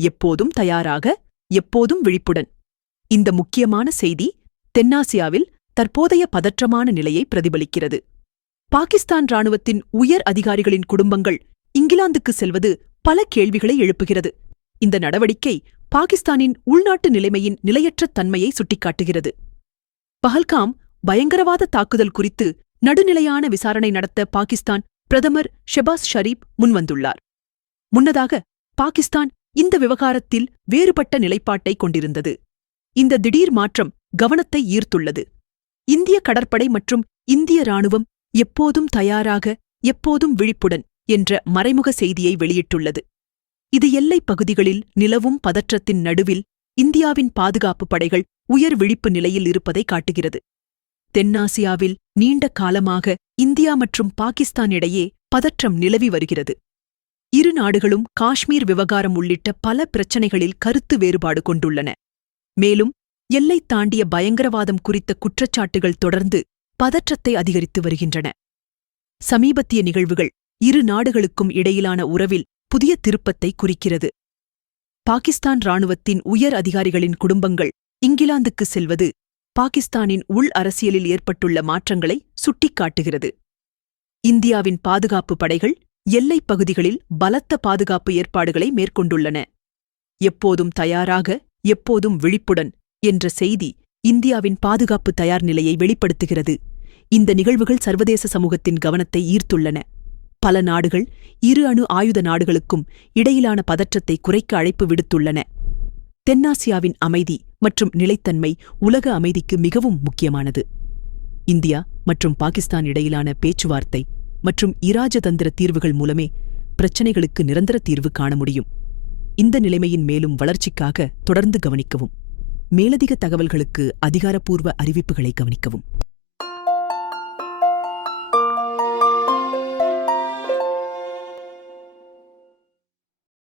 எப்போதும் தயாராக, எப்போதும் விழிப்புடன். இந்த முக்கியமான செய்தி தென்னாசியாவில் தற்போதைய பதற்றமான நிலையை பிரதிபலிக்கிறது. பாகிஸ்தான் ராணுவத்தின் உயர் அதிகாரிகளின் குடும்பங்கள் இங்கிலாந்துக்கு செல்வது பல கேள்விகளை எழுப்புகிறது. இந்த நடவடிக்கை பாகிஸ்தானின் உள்நாட்டு நிலைமையின் நிலையற்ற தன்மையை சுட்டிக்காட்டுகிறது. பஹல்காம் பயங்கரவாத தாக்குதல் குறித்து நடுநிலையான விசாரணை நடத்த பாகிஸ்தான் பிரதமர் ஷெபாஸ் ஷரீப் முன்வந்துள்ளார். முன்னதாக பாகிஸ்தான் இந்த விவகாரத்தில் வேறுபட்ட நிலைப்பாட்டை கொண்டிருந்தது. இந்த திடீர் மாற்றம் கவனத்தை ஈர்த்துள்ளது. இந்திய கடற்படை மற்றும் இந்திய ராணுவம் எப்போதும் தயாராக, எப்போதும் விழிப்புடன் என்ற மறைமுக செய்தியை வெளியிட்டுள்ளது. இது எல்லைப் பகுதிகளில் நிலவும் பதற்றத்தின் நடுவில் இந்தியாவின் பாதுகாப்பு படைகள் உயர் விழிப்பு நிலையில் இருப்பதை காட்டுகிறது. தென்னாசியாவில் நீண்ட காலமாக இந்தியா மற்றும் பாகிஸ்தான் இடையே பதற்றம் நிலவி வருகிறது. இரு நாடுகளும் காஷ்மீர் விவகாரம் உள்ளிட்ட பல பிரச்சினைகளில் கருத்து வேறுபாடு கொண்டுள்ளன. மேலும் எல்லை தாண்டிய பயங்கரவாதம் குறித்த குற்றச்சாட்டுகள் தொடர்ந்து பதற்றத்தை அதிகரித்து வருகின்றன. சமீபத்திய நிகழ்வுகள் இரு நாடுகளுக்கும் இடையிலான உறவில் புதிய திருப்பத்தை குறிக்கிறது. பாகிஸ்தான் ராணுவத்தின் உயர் அதிகாரிகளின் குடும்பங்கள் இங்கிலாந்துக்கு செல்வது பாகிஸ்தானின் உள் அரசியலில் ஏற்பட்டுள்ள மாற்றங்களை சுட்டிக்காட்டுகிறது. இந்தியாவின் பாதுகாப்பு படைகள் எல்லைப் பகுதிகளில் பலத்த பாதுகாப்பு ஏற்பாடுகளை மேற்கொண்டுள்ளன. எப்போதும் தயாராக, எப்போதும் விழிப்புடன் என்ற செய்தி இந்தியாவின் பாதுகாப்பு தயார் நிலையை வெளிப்படுத்துகிறது. இந்த நிகழ்வுகள் சர்வதேச சமூகத்தின் கவனத்தை ஈர்த்துள்ளன. பல நாடுகள் இரு அணு ஆயுத நாடுகளுக்கும் இடையிலான பதற்றத்தை குறைக்க அழைப்பு விடுத்துள்ளன. தென்னாசியாவின் அமைதி மற்றும் நிலைத்தன்மை உலக அமைதிக்கு மிகவும் முக்கியமானது. இந்தியா மற்றும் பாகிஸ்தான் இடையிலான பேச்சுவார்த்தை மற்றும் இராஜதந்திர தீர்வுகள் மூலமே பிரச்சினைகளுக்கு நிரந்தர தீர்வு காண முடியும். இந்த நிலைமையின் மேலும் வளர்ச்சிக்காக தொடர்ந்து கவனிக்கவும். மேலதிக தகவல்களுக்கு அதிகாரப்பூர்வ அறிவிப்புகளை கவனிக்கவும்.